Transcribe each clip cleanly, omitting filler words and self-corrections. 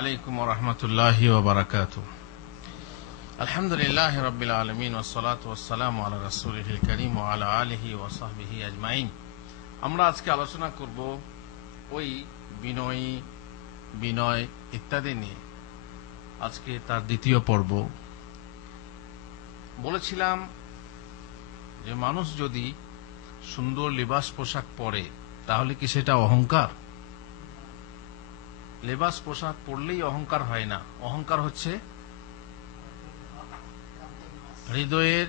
আলাইকুম ওয়া রাহমাতুল্লাহি ওয়া বারাকাতুহু। আলহামদুলিল্লাহি রাব্বিল আলামিন ওয়াস সালাতু ওয়াস সালামু আলা রাসূলিল কারীম ওয়া আলা আলিহি ওয়া সাহবিহি আজমাইন। আমরা আজকে আলোচনা করব ওই বিনয় ইত্যাদি নিয়ে। আজকে তার দ্বিতীয় পর্ব। বলেছিলাম যে মানুষ যদি সুন্দর লিবাস পোশাক পরে তাহলে কি সেটা অহংকার? লেবাস পোশাক পরলেই অহংকার হয় না। অহংকার হচ্ছে হৃদয়ের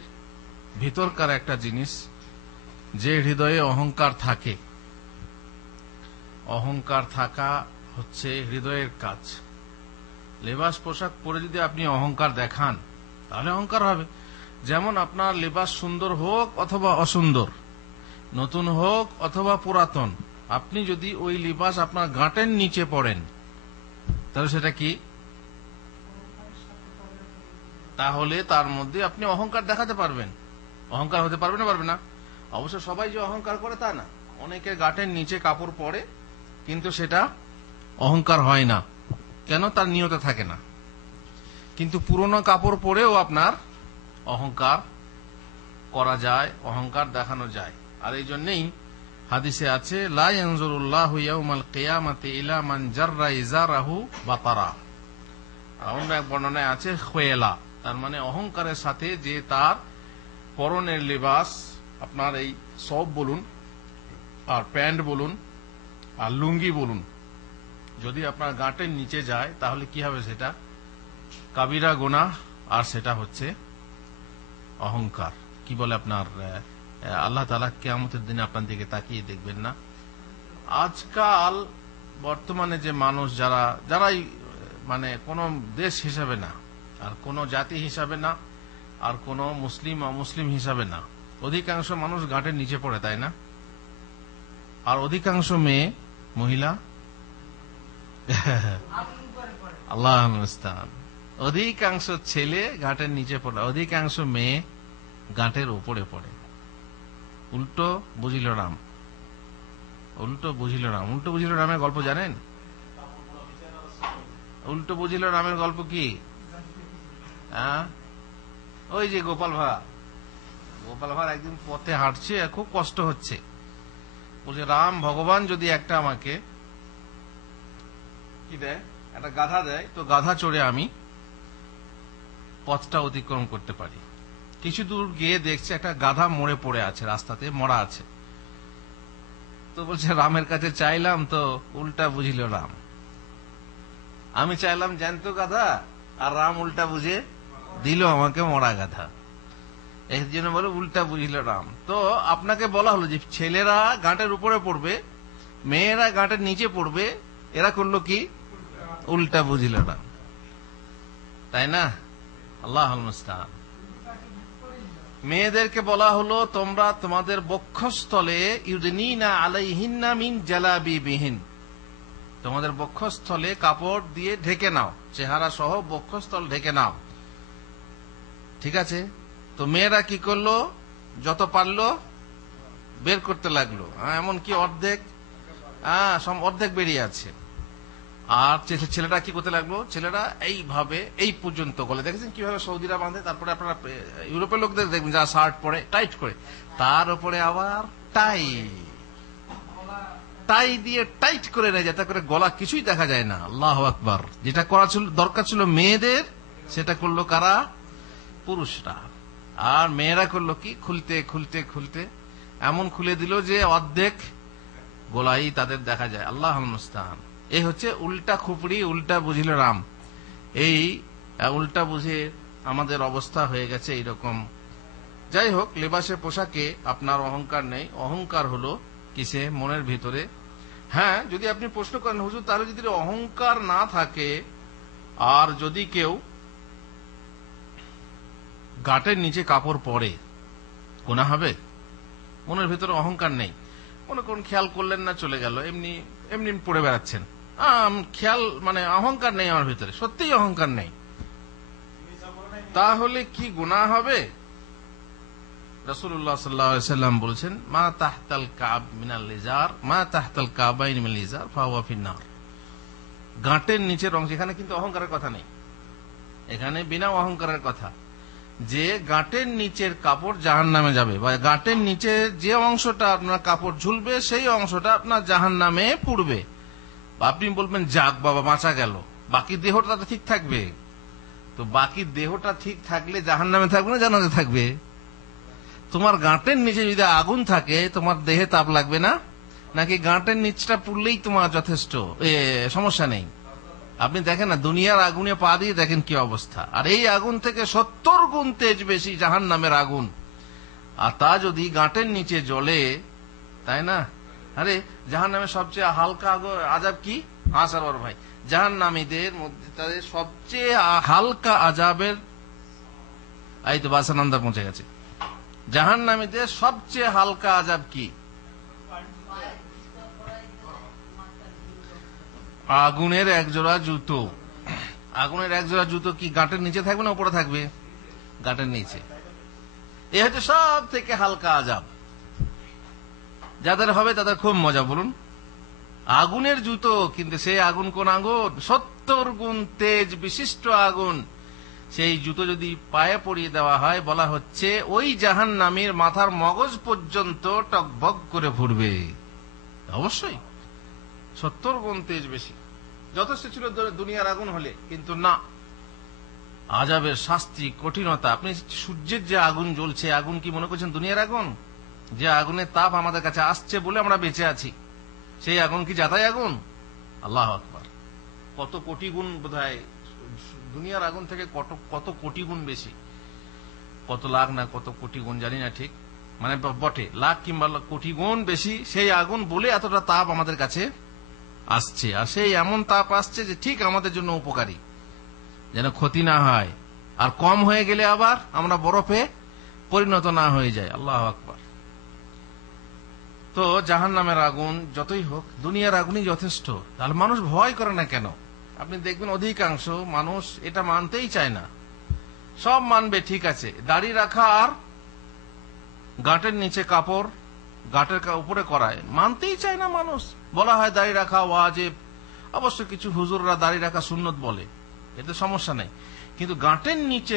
ভিতরকার একটা জিনিস। যে হৃদয়ে অহংকার থাকে, অহংকার থাকা হচ্ছে হৃদয়ের কাজ। লেবাস পোশাক পরে যদি আপনি অহংকার দেখান তাহলে অহংকার হবে। যেমন আপনার লেবাস সুন্দর হোক অথবা অসুন্দর, নতুন হোক অথবা পুরাতন, আপনি যদি ওই লেবাস আপনার গাঁটের নিচে পড়েন তাহলে সেটা কি? তাহলে তার মধ্যে আপনি অহংকার দেখাতে পারবেন। অহংকার হতে পারবে না? পারবে না। অবশ্য সবাই যে অহংকার করে তা না। অনেকের গাঁটের নিচে কাপড় পরে কিন্তু সেটা অহংকার হয় না। কেন? তার নিয়তে থাকে না। কিন্তু পুরনো কাপড় পরেও আপনার অহংকার করা যায়, অহংকার দেখানো যায়। আর এই জন্যই হাদিসে আছে, লা ইয়ানজুরুল্লাহু ইয়াউমাল কিয়ামাতি ইলা মান জাররা ইজারাহু বাতারা। অন্য এক বর্ণনায় আছে খোয়েলা, তার মানে অহংকারের সাথে যে তার পরনের লিবাস, আপনার এই সব বলুন আর প্যান্ট বলুন আর লুঙ্গি বলুন, যদি আপনার গাঁটের নিচে যায় তাহলে কি হবে? সেটা কাবিরা গুনাহ, আর সেটা হচ্ছে অহংকার। কি বলে আপনার আল্লাহ তাআলা কিয়ামতের দিনে আপনার দিকে তাকিয়ে দেখবেন না। আজকাল বর্তমানে যে মানুষ যারাই মানে কোন দেশ হিসাবে না, আর কোন জাতি হিসাবে না, আর কোন মুসলিম অমুসলিম হিসাবে না, অধিকাংশ মানুষ গাঁটের নিচে পড়ে, তাই না? আর অধিকাংশ মেয়ে মহিলা আল্লাহ মুস্তাআন, অধিকাংশ ছেলে গাঁটের নিচে পড়ে, অধিকাংশ মেয়ে গাঁটের উপরে পড়ে। উল্টো বুঝিল রাম। উল্টো বুঝিল রাম। উল্টো বুঝিল রামের গল্প জানেন? উল্টো বুঝিল রামের গল্প কি? ওই যে গোপাল ভাঁড় একদিন পথে হাঁটছে, খুব কষ্ট হচ্ছে। বলছে, রাম ভগবান যদি একটা আমাকে কি দেয়, একটা গাধা দেয়, তো গাধা চড়ে আমি পথটা অতিক্রম করতে পারি। কিছু দূর গিয়ে দেখছে একটা গাধা মরে পড়ে আছে, রাস্তাতে মরা আছে। তো বলছে, রামের কাছে চাইলাম তো উল্টা বুঝিল রাম। আমি চাইলাম জ্যান্ত গাধা, আর রাম উল্টা বুঝে দিল আমাকে মরা গাধা। এই জন্য বলে উল্টা বুঝিল রাম। তো আপনাকে বলা হলো যে ছেলেরা গাঁটের উপরে পড়বে, মেয়েরা গাঁটের নিচে পড়বে, এরা করলো কি? উল্টা বুঝিল রাম, তাই না? আল্লাহুল মুস্তাআন। মেয়েদেরকে বলা হলো, তোমরা তোমাদের বক্ষস্থলে ইউদনিনা আলাইহিন্না মিন জালাবিবিহিন, তোমাদের বক্ষস্থলে কাপড় দিয়ে ঢেকে নাও, চেহারা সহ বক্ষস্থল ঢেকে নাও। ঠিক আছে? তো মেয়েরা কি করলো? যত পারলো বের করতে লাগলো, এমনকি অর্ধেক বেরিয়ে আছে। আর ছেলেটা কি করতে লাগলো? ছেলেরা এইভাবে এই পর্যন্ত গলে, দেখেছেন কিভাবে সৌদিরা বাঁধে? তারপরে আপনারা ইউরোপের লোকদের দেখবেন যারা শার্ট পরে টাইট করে, তার উপরে আবার টাই দিয়ে টাইট করে নেয়, যাতে করে গলা কিছুই দেখা যায় না। আল্লাহু আকবার। যেটা করা ছিল দরকার ছিল মেয়েদের, সেটা করলো কারা? পুরুষরা। আর মেয়েরা করলো কি? খুলতে খুলতে খুলতে এমন খুলে দিল যে অর্ধেক গোলাই তাদের দেখা যায়। আল্লাহুল মুস্তাআন। এই হচ্ছে উল্টা খুপড়ি, উল্টা বুঝিল রাম। এই উল্টা বুঝে আমাদের অবস্থা হয়ে গেছে এইরকম। যাই হোক, লেবাসে পোশাকে আপনার অহংকার নেই। অহংকার হলো কিসে? মনের ভিতরে। হ্যাঁ, যদি আপনি প্রশ্ন করেন, হুজুর তাহলে যদি অহংকার না থাকে, আর যদি কেউ গাঁটের নিচে কাপড় পরে, গুনাহ হবে? মনের ভিতরে অহংকার নেই, মনে করুন খেয়াল করলেন না, চলে গেল, এমনি এমনি পড়ে বেড়াচ্ছেন, খেয়াল মানে অহংকার নেই আমার ভিতরে, সত্যিই অহংকার নেই, তাহলে কি গুনাহ হবে? রাসূলুল্লাহ সাল্লাল্লাহু আলাইহি ওয়াসাল্লাম বলেছেন, মা তাহতাল কাব মিনাল ইজার, মা তাহতাল কাবাইন মিনাল ইজার ফাহুয়া ফিন্নার। গাঁটের নিচের অংশ, এখানে কিন্তু অহংকারের কথা নেই, এখানে বিনা অহংকারের কথা, যে গাঁটের নিচের কাপড় জাহান্নামে যাবে, বা গাঁটের নিচে যে অংশটা আপনার কাপড় ঝুলবে সেই অংশটা আপনার জাহান্নামে পুড়বে। আপনি বলবেন যাক বাবা বাঁচা গেল, বাকি দেহটা তো ঠিক থাকবে। তো বাকি দেহটা ঠিক থাকলে জাহান্নামে থাকবে না জান্নাতে থাকবে? তোমার গাঁটের নিচে যদি আগুন থাকে তোমার দেহে তাপ লাগবে না, নাকি গাঁটের নিচটা পুড়লেই তোমার যথেষ্ট, সমস্যা নেই? আপনি দেখেন না, দুনিয়ার আগুনে পা দিয়ে দেখেন কি অবস্থা, আর এই আগুন থেকে 70 গুণ তেজ বেশি জাহান্নামের আগুন। আর তা যদি গাঁটের নিচে জ্বলে, তাই না? আরে জাহান্নামের সবচেয়ে হালকা আযাব কি? আসার বড় ভাই, জাহান্নামীদের মধ্যে তাদের সবচেয়ে হালকা আযাবের, এই তো বাসানন্দা পৌঁছে গেছে, জাহান্নামীদের সবচেয়ে হালকা আযাব কি? আগুনের একজোড়া জুতো। আগুনের একজোড়া জুতো কি গাঁটের নিচে থাকবে না উপরে থাকবে? গাঁটের নিচে। এ হচ্ছে সব থেকে হালকা আযাব। যাদের হবে তাদের খুব মজা, বলুন। আগুনের জুতো, কিন্তু সেই আগুন কোন আগুন? 70 গুণ তেজ বিশিষ্ট আগুন। সেই জুতো যদি পায়ে পরিয়ে দেওয়া হয়, বলা হচ্ছে ওই জাহান্নামীর মাথার মগজ পর্যন্ত টকবক করে ফুটবে। অবশ্যই 70 গুণ তেজ বেশি, যথেষ্ট ছিল দুনিয়ার আগুন হলে, কিন্তু না, আযাবের শাস্তি কঠিনতা। আপনি সূর্যের যে আগুন জ্বলছে, আগুন কি মনে করছেন দুনিয়ার আগুন? যে আগুনের তাপ আমাদের কাছে আসছে বলে আমরা বেঁচে আছি, সেই আগুন কি যাতাই আগুন? আল্লাহু আকবার। কত কোটি গুণ, বোধহয় দুনিয়ার আগুন থেকে কত কোটি গুণ বেশি, কত লাখ না কত কোটি গুণ জানি না ঠিক, মানে বটে লাখ কিংবা কোটি গুণ বেশি সেই আগুন বলে এতটা তাপ আমাদের কাছে আসছে। আর সেই এমন তাপ আসছে যে ঠিক আমাদের জন্য উপকারী, যেন ক্ষতি না হয়, আর কম হয়ে গেলে আবার আমরা বরফে পরিণত না হয়ে যায়। আল্লাহু আকবার। তো জাহান্নামের আগুন যতই হোক দুনিয়ার আগুনই যথেষ্ট। তাহলে মানুষ ভয় করে না কেন? আপনি দেখবেন অধিকাংশ মানুষ এটা মানতেই চায় না। সব মানবে ঠিক আছে, দাড়ি রাখা আর গাঁটের নিচে কাপড় গাঁটের উপরে করায়, মানতেই চায় না মানুষ। বলা হয় দাড়ি রাখা ওয়াজিব, অবশ্য কিছু হুজুররা দাড়ি রাখা সুন্নত বলে, এতে সমস্যা নেই, কিন্তু গাঁটের নিচে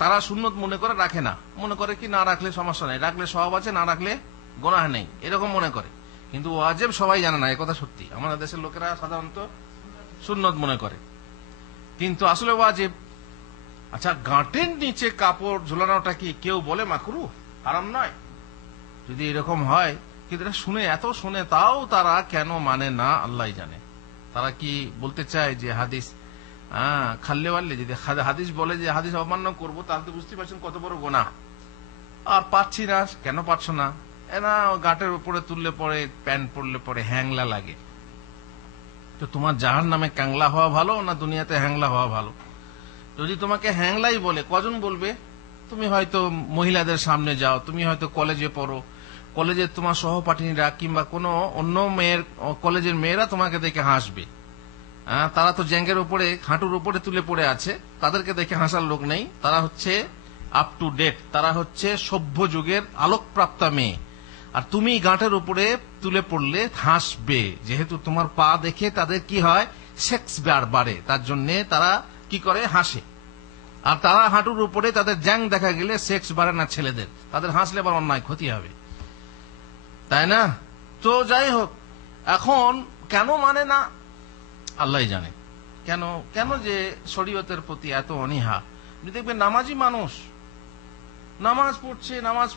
তারা সুন্নত মনে করে রাখে না, মনে করে কি না রাখলে সমস্যা নেই, রাখলে সওয়াব আছে, না রাখলে গুনাহ নেই, এরকম মনে করে। কিন্তু ওয়াজিব সবাই জানে না, একথা সত্যি। আমাদের দেশের লোকেরা সাধারণত সুন্নত মনে করে, কিন্তু আসলে ওয়াজিব। আচ্ছা, গাঁটের নিচে কাপড় ঝুলানোটা কি কেউ বলে মাকরুহ, হারাম নয়? যদি এরকম হয়, কিন্তু এটা শুনে এত শুনে তাও তারা কেন মানে না আল্লাহ জানে। তারা কি বলতে চায় যে হাদিস খাল্লে বাল্লে, যদি হাদিস বলে যে হাদিস অমান্য করবো, তাহলে তো বুঝতে পারছেন কত বড় গুনাহ। আর পাচ্ছি না, কেন পাচ্ছ না? না, গাঁটের উপরে তুললে পরে, প্যান্ট পরলে পরে হ্যাংলা লাগে। তো তোমার জাহান্নামে ক্যাংলা হওয়া ভালো না দুনিয়াতে হ্যাংলা হওয়া ভালো? যদি তোমাকে হ্যাংলাই বলে, কজন বলবে? তুমি হয়তো মহিলাদের সামনে যাও, তুমি হয়তো কলেজে পড়ো, কলেজে তোমার সহপাঠিনীরা কিংবা কোনো অন্য কলেজের মেয়েরা তোমাকে দেখে হাসবে। তারা তো জ্যাঙ্গের উপরে, হাঁটুর উপরে তুলে পড়ে আছে, তাদেরকে দেখে হাসার লোক নেই। তারা হচ্ছে আপ টু ডেট, তারা হচ্ছে সভ্য যুগের আলোকপ্রাপ্তা মেয়ে। আর তুমি গাঁটের উপরে তুলে পড়লে হাসবে, যেহেতু তোমার পা দেখে তাদের কি হয়, সেক্স বাড়ে, তার জন্য তারা কি করে, হাসে। আর তারা হাঁটুর উপরে, তাদের জ্যাং দেখা গেলে সেক্স বাড়ে না ছেলেদের, তাদের হাসলে আবার অন্যায় ক্ষতি হবে, তাই না? তো যাই হোক, এখন কেন মানে না আল্লাহ জানে। কেন কেন যে শরীয়তের প্রতি এত অনীহা। দেখবেন নামাজি মানুষ নামাজ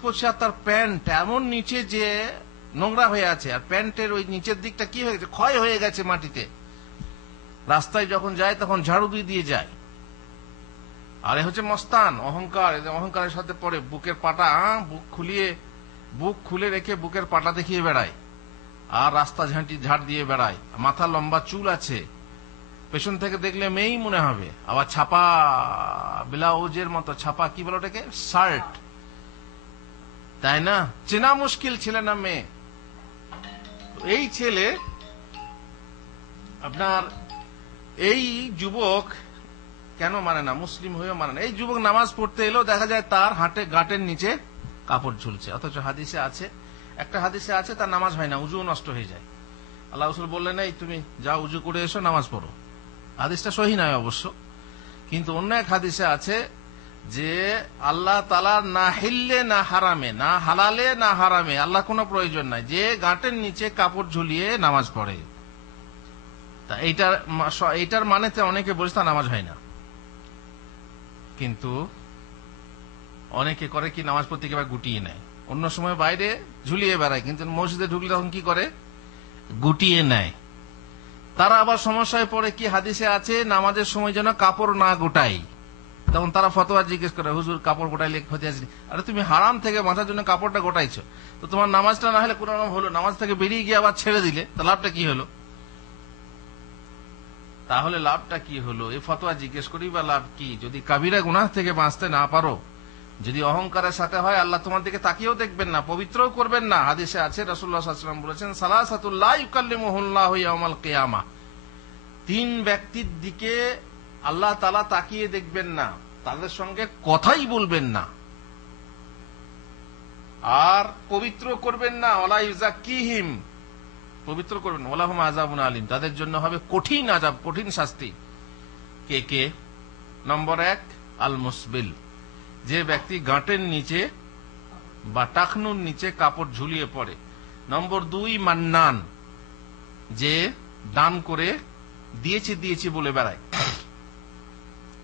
পড়ছে আর তার প্যান্ট এমন নিচে যে নোংরা হয়ে আছে, আর প্যান্টের ওই নিচের দিকটা কি হয়ে গেছে, ক্ষয় হয়ে গেছে মাটিতে। রাস্তায় যখন যায় তখন ঝাড়ু দিয়ে যায়। আর এ হচ্ছে মস্তান, অহংকার। অহংকারের সাথে পরে বুকের পাটা, বুক খুলে রেখে বুকের পাটা দেখিয়ে বেড়ায়, আর রাস্তা ঝাড় দিয়ে বেড়ায়। মাথা লম্বা চুল আছে, পেছন থেকে দেখলে মেয়েই মনে হবে। আবার ছাপা ব্লাউজের মতো ছাপা, কি বলো ওটাকে, শার্ট, তাই না? চেনা মুশকিল ছেলে না মেয়ে। এই ছেলে আপনার, এই যুবক কেন মানে না, মুসলিম হয়েও মানে না। এই যুবক নামাজ পড়তে এলো, দেখা যায় তার গাঁটের নিচে কাপড় ঝুলছে, অথচ হাদিসে আছে, একটা হাদিসে আছে তার নামাজ হয় না, উজু নষ্ট হয়ে যায়। আল্লাহ রাসূল বললেন, এই তুমি যাও উজু করে এসো, নামাজ পড়ো। হাদিসটা সহিহ নয় অবশ্য, কিন্তু অন্য এক হাদিসে আছে যে আল্লাহ তাআলা না হিল্লে না হারামে, না হালালে না হারামে, আল্লাহ কোনো প্রয়োজন নাই, যে গাঁটের নিচে কাপড় ঝুলিয়ে নামাজ পড়ে। তা এইটার মানেতে অনেকে বলছে তা নামাজ হয় না, কিন্তু অনেকে করে কি নামাজ পড়তে গিয়ে গুটিয়ে নেয়। অন্য সময় বাইরে ঝুলিয়ে বেড়ায়, কিন্তু মসজিদে ঢুকলে তখন কি করে, গুটিয়ে নেয়। তারা আবার সমস্যায় পড়ে কি, হাদিসে আছে নামাজের সময় যেন কাপড় না গোটাই। তখন তারা ফতোয়া জিজ্ঞেস করে, হুজুর কাপড় গোটাইলে ক্ষতি আছে? আরে তুমি হারাম থেকে বাঁচার জন্য কাপড়টা গোটাইছো, তো তোমার নামাজটা না হলে কোনো রকম হলো, নামাজ থেকে বেরিয়ে গিয়ে আবার ছেড়ে দিলে, তো লাভটা কি হলো? তাহলে লাভটা কি হলো? এই ফতোয়া জিজ্ঞেস করি বা লাভ কি? যদি কাবিরা গুনাহ থেকে বাঁচতে না পারো, যদি অহংকারের সাথে হয়, আল্লাহ তোমার দিকে তাকিয়েও দেখবেন না, পবিত্রও করবেন না। হাদিসে আছে রাসূলুল্লাহ সাল্লাল্লাহু আলাইহি ওয়াসাল্লাম বলেছেন, সালাসাতুল লা ইউকাল্লিমুহুল্লাহু ইয়াওমাল কিয়ামা, তিন ব্যক্তির দিকে আল্লাহ তাআলা তাকিয়ে দেখবেন না, তাদের সঙ্গে কথাই বলবেন না, আর পবিত্র করবেন না। ওয়ালা ইউযাক্কিহিম, পবিত্র করবেন। ওয়ালাহুম আযাবুন আলীম, তাদের জন্য হবে কঠিন আযাব, কঠিন শাস্তি। কে কে? নম্বর 1 আল মুসবিল, যে ব্যক্তি গাঁটের নিচে বা টাকনুর নিচে কাপড় ঝুলিয়ে পড়ে। নম্বর 2 মান্নান, যে দান করে দিয়েছি বলে বেড়ায়।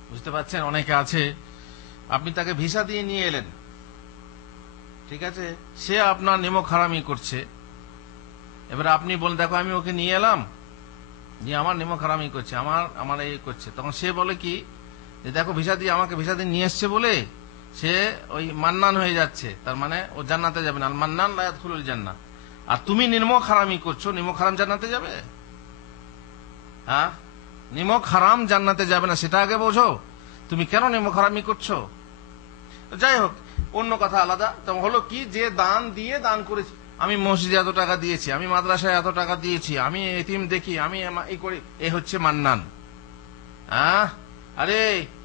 বুঝতে পারছেন? অনেকে আছে, আপনি তাকে ভিসা দিয়ে নিয়ে এলেন, ঠিক আছে, সে আপনার নিমক হারামি করছে, এবার আপনি বলেন দেখো আমি ওকে নিয়ে এলাম, যে আমার নিমক হারামি করছে, আমার এই করছে, তখন সে বলে কি, যে দেখো আমাকে ভিসা দিয়ে নিয়ে এসছে বলে সে ওই মান্নান হয়ে যাচ্ছে, তার মানে ও জান্নাতে যাবে না। মান্নান লা ইয়াদখুলুল জান্নাহ। আর তুমি নিমক হারামি করছো, নিমক হারাম জান্নাতে যাবে? হ্যাঁ, নিমক হারাম জান্নাতে যাবে না, সেটা আগে বোঝো। তুমি কেন নিমক হারামি করছো? যাই হোক, অন্য কথা আলাদা। তো হলো কি, যে দান করেছি, আমি মসজিদে এত টাকা দিয়েছি, আমি মাদ্রাসায় এত টাকা দিয়েছি, আমি এতিম দেখি, আমি এই করি, এই হচ্ছে মান্নান। আরে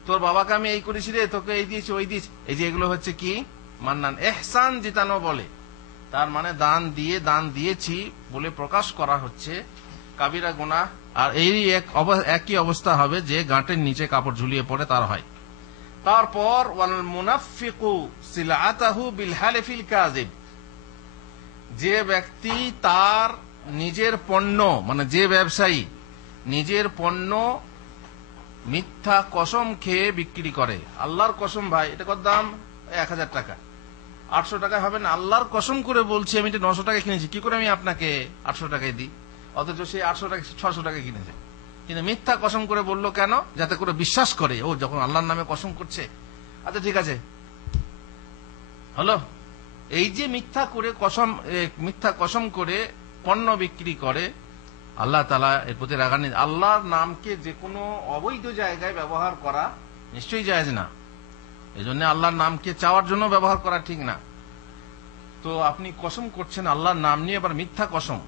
তোর বাবাকে আমি এই করেছি রে, তোকে এই দিয়েছি ওই দিয়েছি, এই যে এগুলো হচ্ছে কি মান্নান। এহসান জিতানো বলে, তার মানে দান দিয়েছি বলে প্রকাশ করা হচ্ছে কাবিরা গুনাহ। আর এই একই অবস্থা হবে যে গাঁটের নিচে কাপড় ঝুলিয়ে পড়ে তার হয়। তারপর ওয়াল মুনাফিকু সিলআতাহু বিল হালিফিল কাযিব, যে ব্যক্তি তার নিজের পণ্য, মানে যে ব্যবসায়ী নিজের পণ্য মিথ্যা কসম খেয়ে বিক্রি করে। আল্লাহর কসম ভাই, এটা কত দাম? 1000 টাকা, 800 টাকায় হবে না। আল্লাহর কসম করে বলছি আমি এটা 900 টাকায় কিনেছি, কি করে আমি আপনাকে 800 টাকায় দিই? অথচ সে 800 টাকা 600 টাকায় কিনেছে। কিন্তু মিথ্যা কসম করে বললো কেন? যাতে করে বিশ্বাস করে, ও যখন আল্লাহর নামে কসম করছে, আচ্ছা ঠিক আছে হলো। এই যে মিথ্যা কসম করে পণ্য বিক্রি করে, আল্লাহ তাআলা এর প্রতি রাগান্বিত। আল্লাহর নামকে যে কোনো অবৈধ জায়গায় ব্যবহার করা নিশ্চয়ই জায়েজ না, এই জন্য আল্লাহর নামকে চাওয়ার জন্য ব্যবহার করা ঠিক না। তো আপনি কসম করছেন আল্লাহর নাম নিয়ে, আবার মিথ্যা কসম,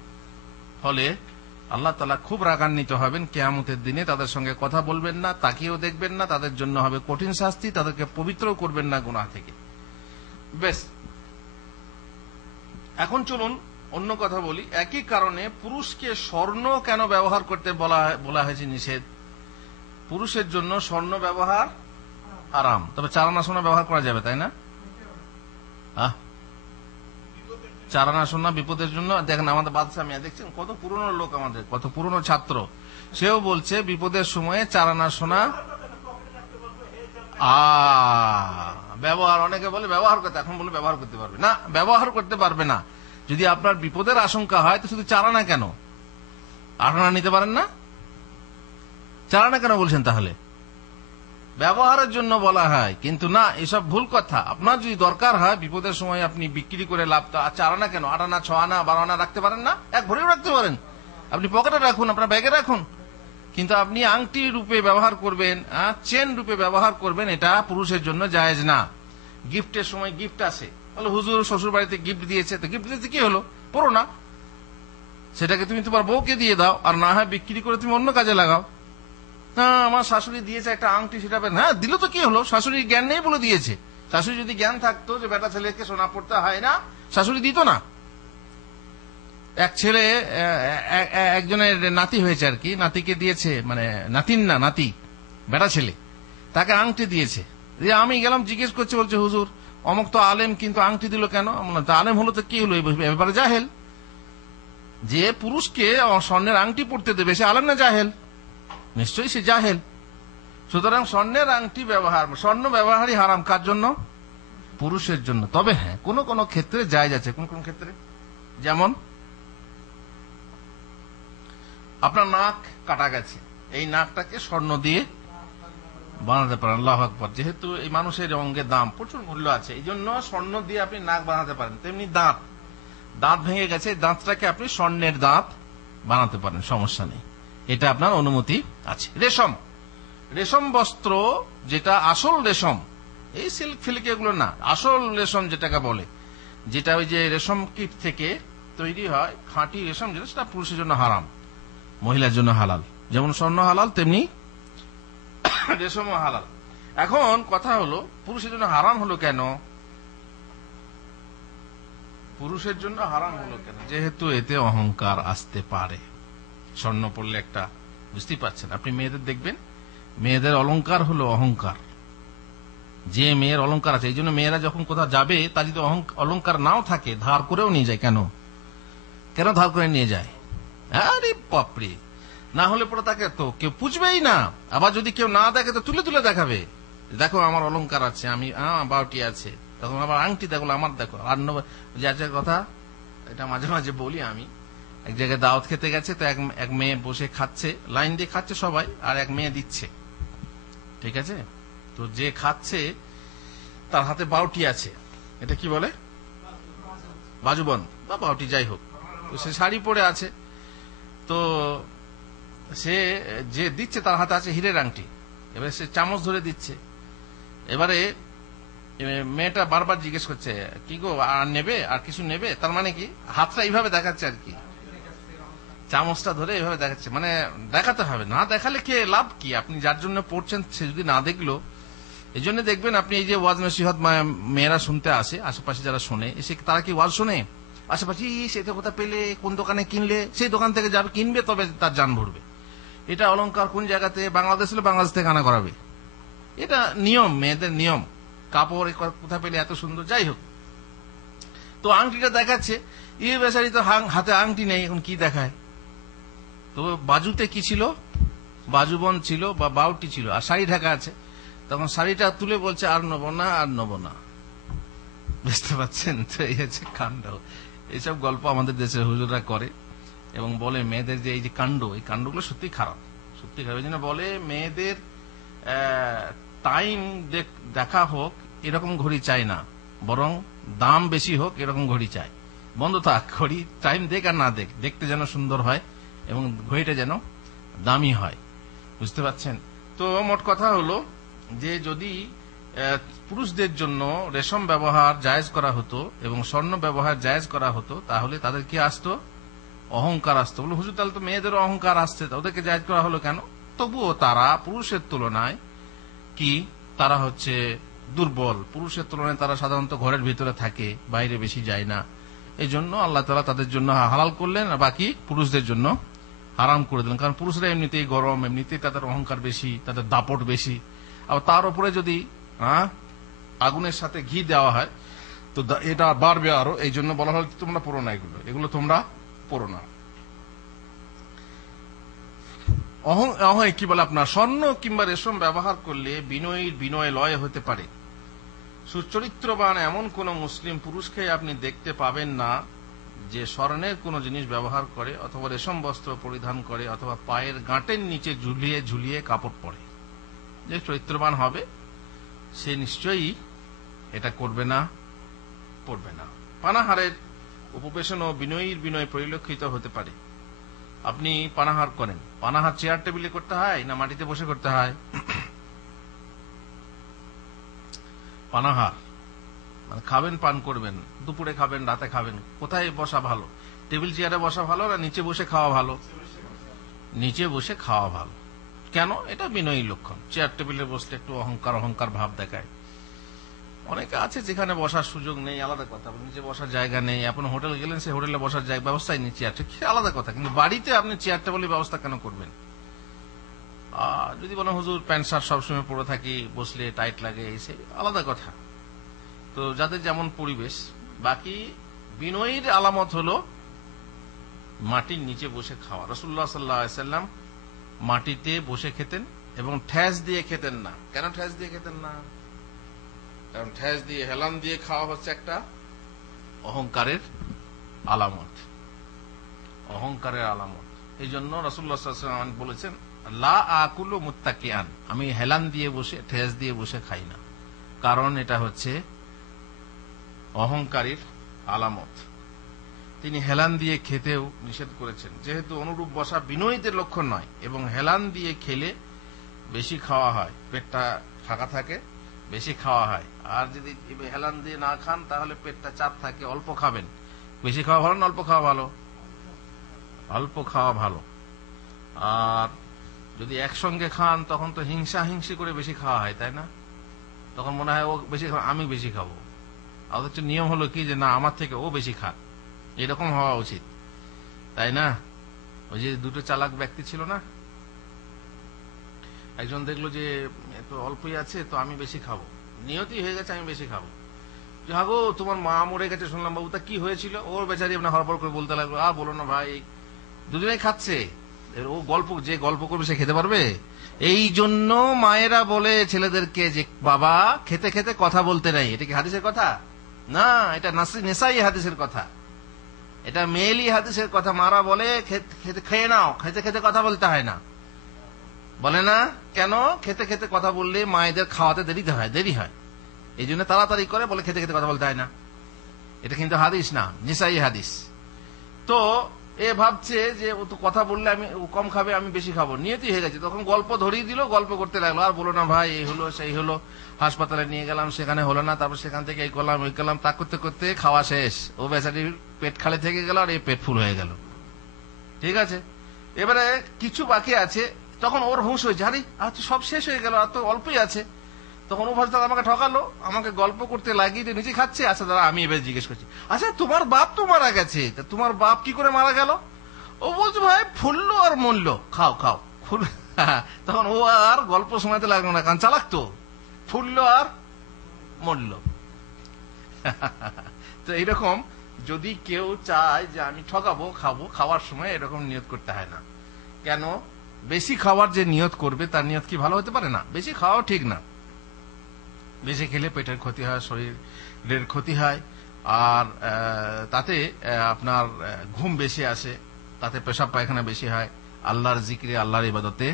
ফলে আল্লাহ তাআলা খুব রাগান্বিত হবেন। কিয়ামতের দিনে তাদের সঙ্গে কথা বলবেন না, তাকিয়েও দেখবেন না, তাদের জন্য হবে কঠিন শাস্তি, তাদেরকে পবিত্র করবেন না গুনাহ থেকে। বেশ, এখন চলুন অন্য কথা বলি। একই কারণে পুরুষকে স্বর্ণ কেন ব্যবহার করতে বলা হয়েছে নিষেধ? পুরুষের জন্য স্বর্ণ ব্যবহার হারাম, তবে চারানা সোনা ব্যবহার করা যাবে, তাই না? চারানা সোনা বিপদের জন্য। দেখেন আমাদের বাদশা মিয়া, দেখছেন কত পুরনো লোক, আমাদের কত পুরনো ছাত্র, সেও বলছে বিপদের সময়ে চারানা সোনা ব্যবহার। অনেকে বলে ব্যবহার করতে, এখন বলে ব্যবহার করতে পারবে না, ব্যবহার করতে পারবে না। যদি আপনার বিপদের আশঙ্কা হয় তো শুধু চারানা কেন, আটানা নিতে পারেন না? চারানা কেন বলছেন? তাহলে ব্যবহারের জন্য বলা হয়, কিন্তু না, এসব ভুল কথা। আপনার যদি দরকার হয় বিপদের সময় আপনি বিক্রি করে লাভ, তো চারানা কেন, 8 আনা 6 আনা 12 আনা রাখতে পারেন না? এক ভরেও রাখতে পারেন, আপনি পকেটে রাখুন, আপনার ব্যাগে রাখুন। কিন্তু আপনি আংটি রূপে ব্যবহার করবেন, চেন রূপে ব্যবহার করবেন, এটা পুরুষের জন্য জায়েজ না। গিফটের সময় গিফট আসে, বলো হুজুর শ্বশুর বাড়িতে গিফট দিয়েছে, তো গিফট দিতে কি হলো, পড়ো না, সেটাকে তুমি তোমার বউকে দিয়ে দাও, আর না হয় বিক্রি করে তুমি অন্য কাজে লাগাও। না আমার শাশুড়ি দিয়েছে একটা আংটি, সেটা হ্যাঁ দিল তো কি হলো, শাশুড়ির জ্ঞান নেই বলে দিয়েছে। শাশুড়ি যদি জ্ঞান থাকতো যে বেটা ছেলেকে সোনা পড়তে হয় না, শাশুড়ি দিত না। এক ছেলে একজনের নাতি হয়েছে আর কি, নাতিকে দিয়েছে, মানে নাতিন না নাতি, বেটা ছেলে, তাকে আংটি দিয়েছে। আমি গেলাম জিজ্ঞেস করছে, বলছে হুজুর অমুক তো আলেম, কিন্তু আংটি দিল কেন? আলেম হলো তো কি হলো, ব্যাপারে জাহেল। যে পুরুষকে স্বর্ণের আংটি পড়তে দেবে সে আলেম না জাহেল? নিশ্চয়ই সে জাহেল। সুতরাং স্বর্ণের আংটি ব্যবহার, স্বর্ণ ব্যবহারই হারাম। কার জন্য? পুরুষের জন্য। তবে হ্যাঁ, কোন কোন ক্ষেত্রে জায়েজ আছে। কোন কোন ক্ষেত্রে? যেমন আপনার নাক কাটা গেছে, এই নাকটাকে স্বর্ণ দিয়ে বানাতে পারেন। আল্লাহু আকবার। যেহেতু এই মানুষের অঙ্গের দাম প্রচুর মূল্য আছে, এই জন্য স্বর্ণ দিয়ে আপনি নাক বানাতে পারেন। তেমনি দাঁত, দাঁত ভেঙে গেছে, দাঁতটাকে আপনি স্বর্ণের দাঁত বানাতে পারেন, সমস্যা নেই, এটা আপনার অনুমতি আছে। রেশম, রেশম বস্ত্র যেটা আসল রেশম, এই সিল্ক ফিল্ক এগুলো না, আসল রেশম যেটাকে বলে, যেটা ওই যে রেশম কীট থেকে তৈরি হয়, খাঁটি রেশম যেটা, সেটা পুরুষের জন্য হারাম, মহিলার জন্য হালাল। যেমন স্বর্ণ হালাল, তেমনি রেশমও হালাল। এখন কথা হলো, পুরুষের জন্য হারাম হলো কেন? পুরুষের জন্য হারাম হলো কেন? যেহেতু এতে অহংকার আসতে পারে। স্বর্ণ পড়লে একটা, বুঝতেই পারছেন আপনি, মেয়েদের দেখবেন, মেয়েদের অলংকার হলো অহংকার। যে মেয়ের অলংকার আছে, এই জন্য মেয়েরা যখন কোথাও যাবে, তা যদি অলংকার নাও থাকে, ধার করেও নিয়ে যায়। কেন কেন ধার করে নিয়ে যায়? আরে বাপরে, না হলে পরে তাকে তো কেউ পুছবেই না। আবার যদি কেউ না দেখে তো তুলে তুলে দেখাবে, দেখো আমার অলংকার আছে, আমি বাউটি আছে, তখন আবার আংটি দেখো আমার, দেখো। আর যার কথা, এটা মাঝে মাঝে বলি আমি, এক জায়গায় দাওয়াত খেতে গেছে, তো এক মেয়ে বসে খাচ্ছে, লাইন দিয়ে খাচ্ছে সবাই, আর এক মেয়ে দিচ্ছে, ঠিক আছে? তো যে খাচ্ছে তার হাতে বাউটি আছে, এটা কি বলে, বাজুবন্ধ বা বাউটি, যাই হোক। তো সে শাড়ি পরে আছে, তো সে যে দিচ্ছে তার হাতে আছে হীরের আংটি, এবারে সে চামচ ধরে দিচ্ছে। এবারে মেয়েটা বারবার জিজ্ঞেস করছে, কি গো আর নেবে, আর কিছু নেবে? তার মানে কি, হাতটা এইভাবে দেখাচ্ছে আর কি, চামচটা ধরে এইভাবে দেখাচ্ছে, মানে দেখাতে হবে, না দেখালে কে লাভ কি? আপনি যার জন্য পড়ছেন সে যদি না দেখলো, এই জন্য দেখবেন আপনি এই যে ওয়াজ নসিহত মেয়েরা শুনতে আসে, আশেপাশে যারা শোনে, এসে তারা কি ওয়াজ শোনে? আশেপাশে সেটা কোথায় পেলে, কোন দোকানে কিনলে, সেই দোকান থেকে যাবে, কিনবে, তবে তার জান ভরবে। এটা অলংকার কোন জায়গাতে, বাংলাদেশ হলে বাংলাদেশ থেকে আনা করাবে, এটা নিয়ম, মেয়েদের নিয়ম। কাপড় কোথায় পেলে এত সুন্দর, যাই হোক। তো আংটিটা দেখাচ্ছে, বেচারি তো হাতে আংটি নেই, এখন কি দেখায়? তো বাজুতে কি ছিল, বাজুবন ছিল বা বাউটি ছিল, আর শাড়ি ঢাকা আছে। তখন শাড়িটা তুলে বলছে, আর নেবো না, আর নেবো না। বুঝতে পারছেন তো? এই হচ্ছে কাণ্ড। এইসব গল্প আমাদের দেশের হুজুররা করে এবং বলে মেয়েদের যে এই যে কাণ্ড, এই কাণ্ডগুলো সত্যি খারাপ, সত্যি খারাপ। এই জন্য বলে মেয়েদের টাইম দেখা হোক এরকম ঘড়ি চাই না, বরং দাম বেশি হোক এরকম ঘড়ি চাই। বন্ধ থাক ঘড়ি, টাইম দেখ আর না দেখ, দেখতে যেন সুন্দর হয় এবং ঘড়িটা যেন দামি হয়। বুঝতে পারছেন তো? মোট কথা হলো যে যদি পুরুষদের জন্য রেশম ব্যবহার জায়েজ করা হতো এবং স্বর্ণ ব্যবহার জায়েজ করা হতো, তাহলে তাদের কি আসতো? অহংকার আসতো। বলে হুজুর তাহলে তো মেয়েদেরও অহংকার আসছে, ওদেরকে জায়েজ করা হলো কেন? তবুও তারা পুরুষের তুলনায় কি, তারা হচ্ছে দুর্বল। পুরুষের তুলনায় তারা সাধারণত ঘরের ভিতরে থাকে, বাইরে বেশি যায় না। এই জন্য আল্লাহ তাআলা তাদের জন্য হালাল করলেন, আর বাকি পুরুষদের জন্য হারাম করে দিলেন। কারণ পুরুষরা এমনিতেই গরম, এমনিতেই তাদের অহংকার বেশি, তাদের দাপট বেশি। আর তার উপরে যদি আগুনের সাথে ঘি দেওয়া হয় তো এটা বাড়বে আরো। এই জন্য বলা হল তোমরা পড়ো না, এগুলো তোমরা পড়ো না। কি বলে আপনার, স্বর্ণ কিংবা রেশম ব্যবহার করলে বিনয় লয় হতে পারে। সুচরিত্রবান এমন কোন মুসলিম পুরুষকে আপনি দেখতে পাবেন না যে স্বর্ণের কোন জিনিস ব্যবহার করে, অথবা রেশম বস্ত্র পরিধান করে, অথবা পায়ের গাঁটের নিচে ঝুলিয়ে ঝুলিয়ে কাপড় পরে। যে চরিত্রবান হবে সে নিশ্চয়ই এটা করবে না, পড়বে না। পানাহারের উপবেশন ও বিনয় পরিলক্ষিত হতে পারে। আপনি পানাহার করেন, পানাহার চেয়ার টেবিলে করতে হয় না মাটিতে বসে করতে হয়? পানাহার মানে খাবেন, পান করবেন, দুপুরে খাবেন, রাতে খাবেন, কোথায় বসা ভালো? টেবিল চেয়ারে বসা ভালো না নিচে বসে খাওয়া ভালো? নিচে বসে খাওয়া ভালো। কেন? এটা বিনয়ী লক্ষণ। চেয়ার টেবিলে বসলে একটু অহংকার ভাব দেখায়। অনেকে আছে যেখানে বসার সুযোগ নেই, আলাদা কথা, নিচে বসার জায়গা নেই, আপনি হোটেল গেলেন, সেই হোটেলে বসার ব্যবস্থাই নেই, চেয়ার, আলাদা কথা। কিন্তু বাড়িতে আপনি চেয়ার টেবিলের ব্যবস্থা কেন করবেন? যদি বলেন হুজুর প্যান্ট শার্ট সবসময় পরে থাকি, বসলে টাইট লাগে, এসে আলাদা কথা। তো যাদের যেমন পরিবেশ। বাকি বিনয়ীর আলামত হলো মাটির নিচে বসে খাওয়া। রাসূলুল্লাহ সাল্লাল্লাহু আলাইহি ওয়াসাল্লাম মাটিতে বসে খেতেন এবং ঠেস দিয়ে খেতেন না। কেন ঠেস দিয়ে খেতেন না? কারণ ঠেস দিয়ে, হেলান দিয়ে খাওয়া হচ্ছে একটা অহংকারের আলামত, অহংকারের আলামত। এই জন্য রাসূলুল্লাহ সাল্লাল্লাহু আলাইহি ওয়াসাল্লাম বলেছেন, লা আকুলু মুত্তাকিয়ান, আমি হেলান দিয়ে বসে, ঠেস দিয়ে বসে খাই না, কারণ এটা হচ্ছে অহংকারীর আলামত। তিনি হেলান দিয়ে খেতেও নিষেধ করেছেন, যেহেতু অনুরূপ বসা বিনয়ীদের লক্ষণ নয় এবং হেলান দিয়ে খেলে বেশি খাওয়া হয়, পেটটা ফাঁকা থাকে, বেশি খাওয়া হয়। আর যদি হেলান দিয়ে না খান তাহলে পেটটা চাপ থাকে, অল্প খাবেন। বেশি খাওয়া ভালো না অল্প খাওয়া ভালো? অল্প খাওয়া ভালো। আর যদি একসঙ্গে খান তখন তো হিংসা হিংসি করে বেশি খাওয়া হয়, তাই না? তখন মনে হয় ও বেশি খাওয়া, আমি বেশি খাবো। অথচ নিয়ম হলো কি যে না, আমার থেকে ও বেশি খাক, এরকম হওয়া উচিত, তাই না? ওই যে দুটো চালাক ব্যক্তি ছিল না, একজন দেখলো যে এত অল্পই আছে, তো আমি বেশি খাবো, নিয়তি হয়ে গেছে আমি বেশি খাবো। যে হাগো তোমার মা মরে গেছে শুনলাম, বাবু তা কি হয়েছিল? ওর বেচারি আপনার হড়বড় করে বলতে লাগলো, আর বলো না ভাই, দুজনেই খাচ্ছে, ও গল্প, যে গল্প করবে সে খেতে পারবে। এই জন্য মায়েরা বলে ছেলেদেরকে যে বাবা খেতে খেতে কথা বলতে নাই। এটা কি হাদিসের কথা? না, এটা নেসাই হাদিসের কথা, এটা মেয়েলি হাদিসের কথা। মারা বলে খেয়ে নাও, খেতে খেতে কথা বলতে হয় না, বলে না কেন? খেতে খেতে কথা বললে মায়েদের খাওয়াতে দেরি হয়, এই জন্য তাড়াতাড়ি করে বলে খেতে খেতে কথা বলতে হয় না। এটা কিন্তু হাদিস না, নিসাই হাদিস। তো এ ভাবছে যে ও তো কথা বললে আমি কম খাবে, আমি বেশি খাবো, নিয়তি হয়ে গেছে। তখন গল্প ধরিয়ে দিল, গল্প করতে লাগলো, আর বলো না ভাই, এই হলো সেই হলো, হাসপাতালে নিয়ে গেলাম, সেখানে হলো না, তারপর সেখান থেকে এই করলাম ওই করলাম, তা করতে করতে খাওয়া শেষ। ও বেচারির পেট খালি থেকে গেল, আর এই পেট ফুল হয়ে গেল। ঠিক আছে, এবারে কিছু বাকি আছে, তখন ওর হুঁশ হয়েছে, আরে আচ্ছা সব শেষ হয়ে গেল, আর তো অল্পই আছে। তখন ও ভাবছে আমাকে ঠকালো, আমাকে গল্প করতে লাগিয়ে নিজে খাচ্ছে। আচ্ছা দাদা, আমি এবার জিজ্ঞেস করছি, আচ্ছা তোমার বাপ তো মারা গেছে, তোমার বাপ কি করে মারা গেল? ও বলছে ভাই ফুললো আর মরলো, খাও খাও ফুল। তখন ও আর গল্প শোনাতে লাগলো না, কারণ চালাক তো, ফুললো আর মরলো। তো এইরকম যদি কেউ চায় যে আমি ঠকাবো, খাবো, খাওয়ার সময় এরকম নিয়ত করতে হয় না। কেন? বেশি খাওয়ার যে নিয়ত করবে তার নিয়ত কি ভালো হতে পারে? না, বেশি খাওয়াও ঠিক না। বেশি খেলে পেটের ক্ষতি হয়, শরীরের ক্ষতি হয়, আর তাতে আপনার ঘুম বেশি আসে, তাতে পেশাব পায়খানা বেশি হয়, আল্লাহর জিকিরে, আল্লাহর ইবাদতে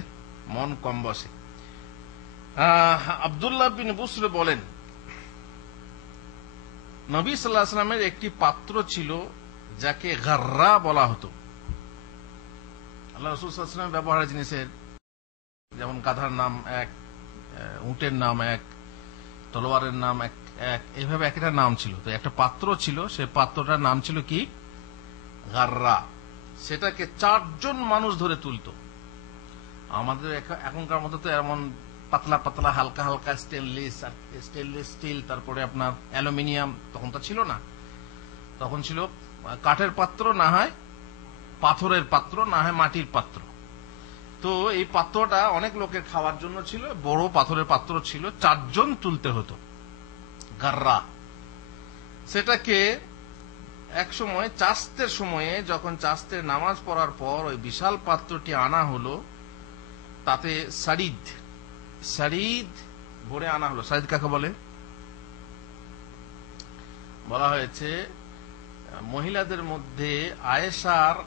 মন কম বসে। আব্দুল্লাহ বিন বুসর বলেন, নবী সাল্লাল্লাহু আলাইহি ওয়াসাল্লামের একটি পাত্র ছিল যাকে গাররা বলা হতো। আল্লাহ রাসূল সাল্লাল্লাহু আলাইহি ওয়াসাল্লাম ব্যবহারের জিনিসের, যেমন গাধার নাম এক, উটের নাম এক, তলোয়ারের নাম এক, এইভাবে একটা নাম ছিল। তো একটা পাত্র ছিল, সে পাত্রটার নাম ছিল কি? গাররা। সেটাকে 4 জন মানুষ ধরে তুলতো। আমাদের এখনকার মতো তো এমন পাতলা পাতলা হালকা হালকা স্টেনলেস স্টিল, তারপরে আপনার অ্যালুমিনিয়াম তখন তো ছিল না। তখন ছিল কাঠের পাত্র, না হয় পাথরের পাত্র, না হয় মাটির পাত্র। তো এই পাত্রটা অনেক লোকের খাওয়ার জন্য ছিল, বড় পাথরের পাত্র ছিল, 4 জন তুলতে হতো। গাররা। সেটাকে এক সময় চাস্তের সময়ে, যখন চাস্তের নামাজ পড়ার পর ওই বিশাল পাত্রটি আনা হলো, তাতে সারিদ ভরে আনা হলো। সারিদ কাকে বলে? বলা হয়েছে মহিলাদের মধ্যে আয়েশার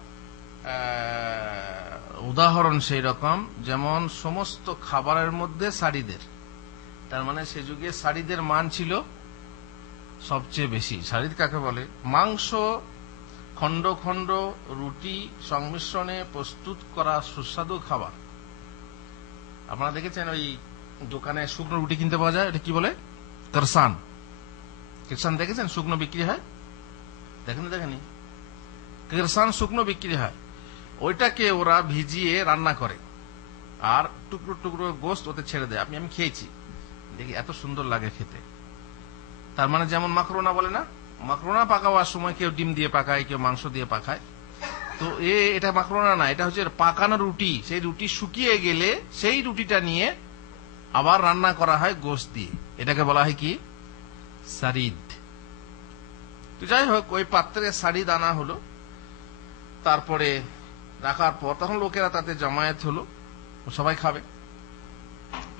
উদাহরণ সেই রকম, যেমন সমস্ত খাবারের মধ্যে সারিদের, তার মানে সে যুগে সারিদের মান ছিল সবচেয়ে বেশি। সারিদ কাকে বলে? মাংস খন্ড খন্ড রুটি সংমিশ্রণে প্রস্তুত করা সুস্বাদু খাবার। আপনারা দেখেছেন ওই দোকানে শুকনো রুটি কিনতে পাওয়া যায়, এটা কি বলে? কিরসান। কিরসান দেখেছেন? শুকনো বিক্রি হয়, দেখেনি? কিরসান শুকনো বিক্রি হয়, ওইটাকে ওরা ভিজিয়ে রান্না করে আর টুকরো টুকরো গোস্ত ওতে ছেড়ে দেয়। আমি খেয়েছি, দেখি এত সুন্দর লাগে খেতে। তার মানে যেমন মাকরোনা বলে না, মাকরোনা পাকাবার সময় কেউ ডিম দিয়ে পাকায়, কেউ মাংস দিয়ে পাকায়। তো এটা মাকরোনা না, এটা হচ্ছে পাকানো রুটি। সেই রুটি শুকিয়ে গেলে সেই রুটিটা নিয়ে আবার রান্না করা হয় গোশত দিয়ে, এটাকে বলা হয় কি? সারিদ। তো যাই হোক, ওই পাত্রে সারিদ আনা হলো, তারপরে রাখার পর তখন লোকেরা তাতে জমায়েত হলো, সবাই খাবে।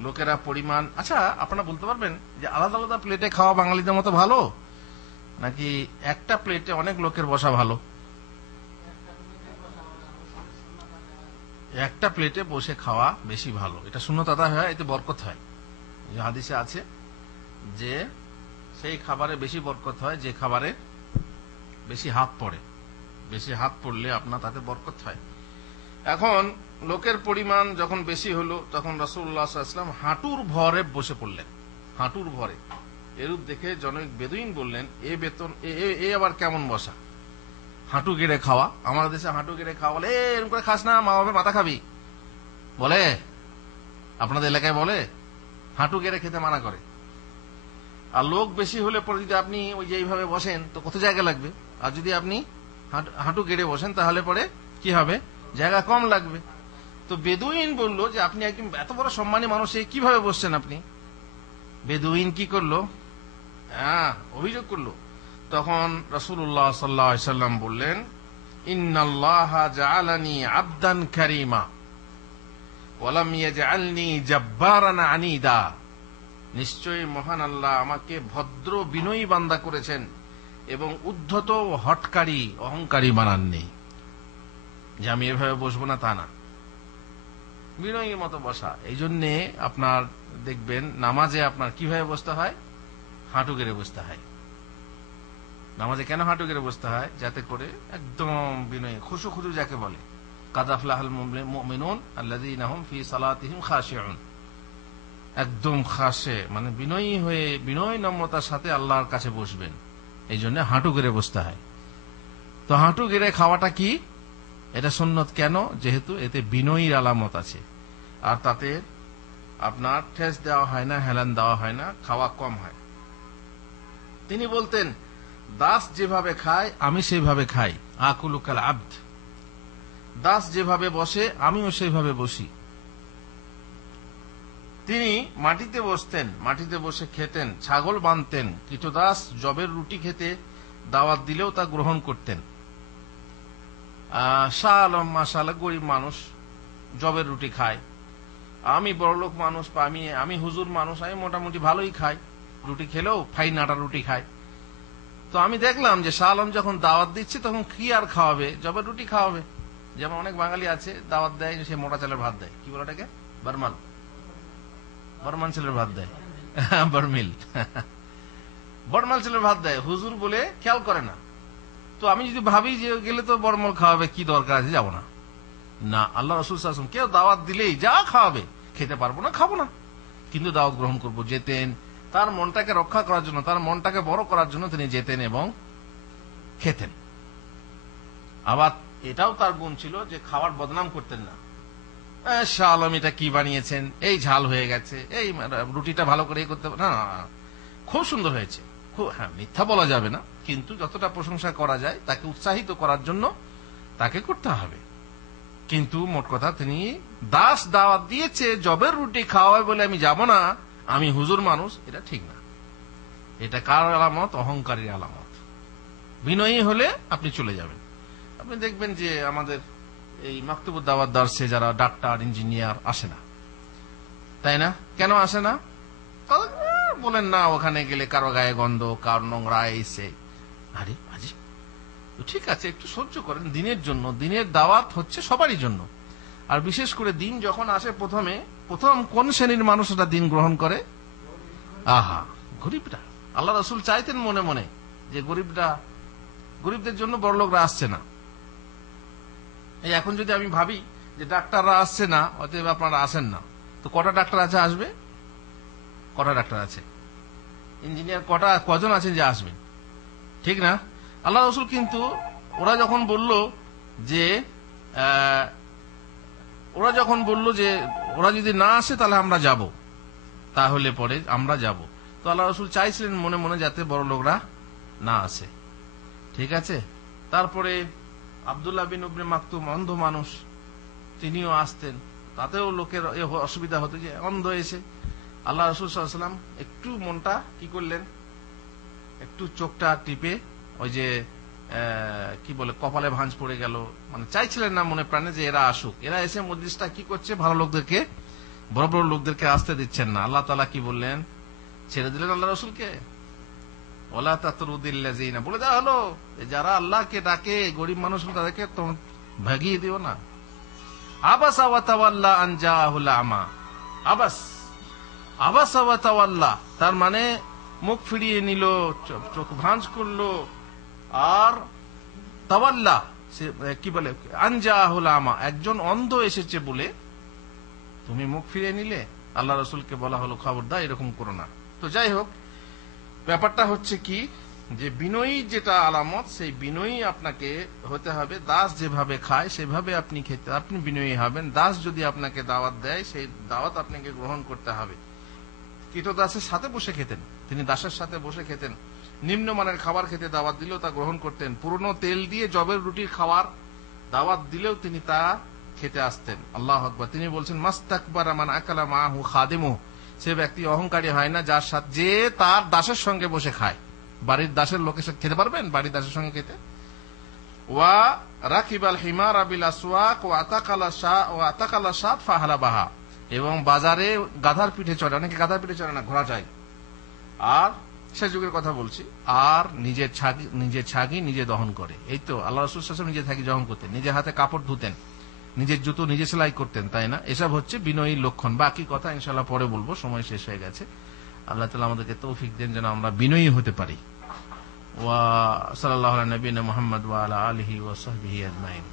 লোকেরা পরিমাণ, আচ্ছা আপনারা বলতে পারবেন যে আলাদা আলাদা প্লেটে খাওয়া বাঙালিদের মতো ভালো, নাকি একটা প্লেটে অনেক লোকের বসা ভালো? একটা প্লেটে বসে খাওয়া বেশি ভালো, এটা সুন্নত আদায় হয়, এতে বরকত হয়। হাদিসে আছে যে সেই খাবারে বেশি বরকত হয় যে খাবারে বেশি হাত পড়ে, বেশি হাত পড়লে আপনার তাতে বরকত হয়। এখন লোকের পরিমাণ যখন বেশি হলো, তখন রাসূলুল্লাহ সাল্লাল্লাহু আলাইহি ওয়াসাল্লাম হাঁটুর ভরে বসে পড়লেন, হাঁটুর ভরে। এরূপ দেখে জনৈক বেদুইন বললেন, এ আবার কেমন বসা, হাঁটু গেড়ে খাওয়া? আমাদের দেশে হাঁটু গেড়ে খাওয়া বলে, এরকম করে খাস না, মা বাবার মাথা খাবি বলে, আপনাদের এলাকায় বলে হাঁটু গেড়ে খেতে মানা করে। আর লোক বেশি হলে পরে যদি আপনি ওই যে এইভাবে বসেন তো কত জায়গা লাগবে, আর যদি আপনি হাঁটু গেড়ে বসেন তাহলে পরে কি হবে, জায়গা কম লাগবে। তো বেদুইন বলল যে আপনি একদম এত বড় সম্মানী মানুষ, কিভাবে বসছেন আপনি? বেদুইন কি করলো, অভিযোগ করলো। তখন রাসূলুল্লাহ সাল্লাল্লাহু আলাইহি ওয়াসাল্লাম বললেন, ইন্নাল্লাহা জাআলানি আবদান কারীমা ওয়া লাম ইয়াজআলনি জাব্বারান আনীদা। নিশ্চয়ই মহান আল্লাহ আমাকে ভদ্র বিনয়ী বান্দা করেছেন এবং উদ্ধত ও হটকারী অহংকারী বানাননি। যে আমি এভাবে বসবো না তা না, বিনয়ীর মতো বসা। এই জন্যে আপনার দেখবেন নামাজে আপনার কিভাবে বসতে হয়, হাঁটু গেড়ে বসতে হয়। নামাজে কেন হাঁটু গেড়ে বসতে হয়? যাতে করে একদম বিনয়ী, খুশু খুশু যাকে বলে, কাদ আফলাহাল মুমিনুন আল্লাযীনা হুম ফি সালাতিহিম খাশিউন। একদম খাসে মানে বিনয়ী হয়ে, বিনয় নম্রতার সাথে আল্লাহর কাছে বসবেন, এই জন্য হাঁটু গেড়ে বসতে হয়। তো হাঁটু গেড়ে খাওয়াটা কি? এটা সুন্নত কেন? যেহেতু এতে বিনয়ীর আলামত আছে, আর তাতে আপনার ঠেস দেওয়া হয় না, হেলান দেওয়া হয় না, খাওয়া কম হয়। তিনি বলতেন, দাস যেভাবে খায় আমি সেইভাবে খাই, আকুলু কাল আবদ। দাস যেভাবে বসে আমিও সেইভাবে বসি। তিনি মাটিতে বসতেন, মাটিতে বসে খেতেন, ছাগল বাঁধতেন। কৃতদাস জবের রুটি খেতে দাওয়াত দিলেও তা গ্রহণ করতেন। শাহ আলম মাশাআল্লাহ গরিব মানুষ, জবের রুটি খায়। আমি বড়লোক মানুষ, আমি হুজুর মানুষ, আমি মোটামুটি ভালোই খাই, রুটি খেলেও ফাইন আটার রুটি খাই। তো আমি দেখলাম যে শাহ আলম যখন দাওয়াত দিচ্ছে তখন কি আর খাওয়াবে, জবের রুটি খাওয়াবে। যেমন অনেক বাঙালি আছে দাওয়াত দেয়, সে মোটা চালের ভাত দেয়, কি বলে ওটাকে, বর্মান চালের ভাত দেয়, বর্মিল, বর্মাল চালের ভাত দেয়, হুজুর বলে খেয়াল করে না। তো আমি যদি ভাবি যে গেলে তো বর্মল খাওয়াবে, কি দরকার আছে, যাবো না। না, আল্লাহ রাসূল সাল্লাল্লাহু আলাইহি ওয়াসাল্লাম কেউ দাওয়াত দিলেই যা খাওয়াবে, খেতে পারবো না, খাবো না, কিন্তু দাওয়াত গ্রহণ করবো। যেতেন, তার মনটাকে রক্ষা করার জন্য, তার মনটাকে বড় করার জন্য তিনি যেতেন এবং খেতেন। আবার এটাও তার গুণ ছিল যে খাওয়ার বদনাম করতেন না। শাহ আলম এটা কি বানিয়েছেন, এই ঝাল হয়ে গেছে, এই রুটিটা ভালো করে করতে না, খুব সুন্দর হয়েছে, খুব, হ্যাঁ মিথ্যা বলা যাবে না, কিন্তু যতটা প্রশংসা করা যায় তাকে উৎসাহিত করার জন্য তাকে করতে হবে। কিন্তু মোট কথা তিনি দাস দাওয়াত দিয়েছে জবের রুটি খাওয়াবে বলে আমি যাব না, আমি হুজুর মানুষ, এটা ঠিক না। এটা কার আলামত? অহংকারীর আলামত। বিনয়ী হলে আপনি চলে যাবেন। আপনি দেখবেন যে আমাদের এই মাকতুবুদ দাওয়াত দার্সে যারা ডাক্তার, ইঞ্জিনিয়ার আসে না, তাই না? কেন আসে না? বলেন না ওখানে গেলে কারো গায়ে গন্ধ, কারো নোংরা এসে। আরে আজি ঠিক আছে, একটু সহ্য করেন, দিনের জন্য। দিনের দাওয়াত হচ্ছে সবারই জন্য। আর বিশেষ করে দিন যখন আসে, প্রথম কোন শ্রেণীর মানুষ এটা দিন গ্রহণ করে? আহা, গরিবরা। আল্লাহ রাসূল চাইতেন মনে মনে যে গরিবদের জন্য বড়লোকরা আসছে না। এই এখন যদি আমি ভাবি যে ডাক্তাররা আসছে না, অতএব আপনারা আসেন না, তো কটা ডাক্তার আছে আসবে? কটা ডাক্তার আছে? ইঞ্জিনিয়ার কজন আছেন যে আসবেন? ঠিক না? আল্লাহ রাসূল কিন্তু ওরা যখন বলল যে ওরা যদি না আসে তাহলে আমরা যাব, তাহলে পরে আমরা যাব, তো আল্লাহ রসুল চাইছিলেন মনে মনে যাতে বড় লোকরা না আসে। ঠিক আছে, তারপরে আব্দুল্লাহ বিন উবনে মাকতুম অন্ধ মানুষ, তিনিও আসতেন, তাতেও লোকের অসুবিধা হতো যে অন্ধ এসে। আল্লাহ রসুল সাল্লাল্লাহু আলাইহি ওয়াসাল্লাম একটু মনটা কি করলেন, একটু চোখটা টিপে ওই যে কি বলে কপালে ভাঁজ পড়ে গেল, মানে চাইছিলেন না মনে প্রাণে যে এরা আসুক, এরা এসে মজলিসটা কি করছে, ভালো লোকদেরকে, বড় বড় লোকদেরকে আসতে দিচ্ছেন না। আল্লাহ তাআলা কি বললেন, ছেড়ে দিলেন আল্লাহ রসুলকে, ওয়ালা তাতরুদিল্লাযিনা, বলে দেওয়া হলো যারা আল্লাহকে ডাকে গরিব মানুষ তাদেরকে ভাগিয়ে দিও না। আবাসা ওয়া তাওয়াল্লা আন জাআহুল আমা, আবাসা ওয়া তাওয়াল্লা, তার মানে মুখ ফিরিয়ে নিল, চোখ ভাঁজ করলো, আর তাওয়াল্লা সে কি বলে আন জাআহুল আমা, একজন অন্ধ এসেছে বলে তুমি মুখ ফিরিয়ে নিলে। আল্লাহ রসুলকে বলা হলো খবরদার এরকম করো না। তো যাই হোক, ব্যাপারটা হচ্ছে কি যে বিনয়ী যেটা আলামত, সেই বিনয়ী আপনাকে হতে হবে। দাস যেভাবে খায় সেভাবে আপনি খেতে, আপনি বিনয়ী হবেন। দাস যদি আপনাকে দাওয়াত দেয় সেই দাওয়াত আপনাকে গ্রহণ করতে হবে। কৃতদাসের সাথে বসে খেতেন, তিনি দাসের সাথে বসে খেতেন, নিম্নমানের খাবার খেতে দাওয়াত দিলেও তা গ্রহণ করতেন, পুরনো তেল দিয়ে জবের রুটির খাওয়ার দাওয়াত দিলেও তিনি তা খেতে আসতেন। আল্লাহু আকবার। তিনি বলছেন মাস্তাকবারা মান আকালা মাহু খাদিমুহু, সে ব্যক্তি অহংকারী হয় না যার সাথে, যে তার দাসের সঙ্গে বসে খায়। বাড়ির দাসের লোকের সাথে খেতে পারবেন, বাড়ির দাসের সঙ্গে খেতে। ওয়া রাকিবাল হিমার বিল আসওয়াক ওয়া আতাকালা শাত ফাহালাবাহা, এবং বাজারে গাধার পিঠে চড়ে, অনেকে গাধার পিঠে চড়ে না, ঘোড়া যায়। আর সে যুগের কথা বলছি। আর নিজের ছাগি নিজে দহন করে। এই তো আল্লাহ রাসূল সাল্লাল্লাহু আলাইহি ওয়াসাল্লাম নিজে ছাগি দহন করতেন, নিজে হাতে কাপড় ধুতেন, নিজের জুতো নিজে সেলাই করতেন, তাই না? এসব হচ্ছে বিনয়ী লক্ষণ। বাকি কথা ইনশাআল্লাহ পরে বলবো, সময় শেষ হয়ে গেছে। আল্লাহ তাআলা আমাদেরকে তৌফিক দেন যেন আমরা বিনয়ী হতে পারি। ওয়া সাল্লাল্লাহু আলা নবিয়িনা মুহাম্মদ ওয়া আলা আলিহি ওয়া সাহবিহি আজমাইন।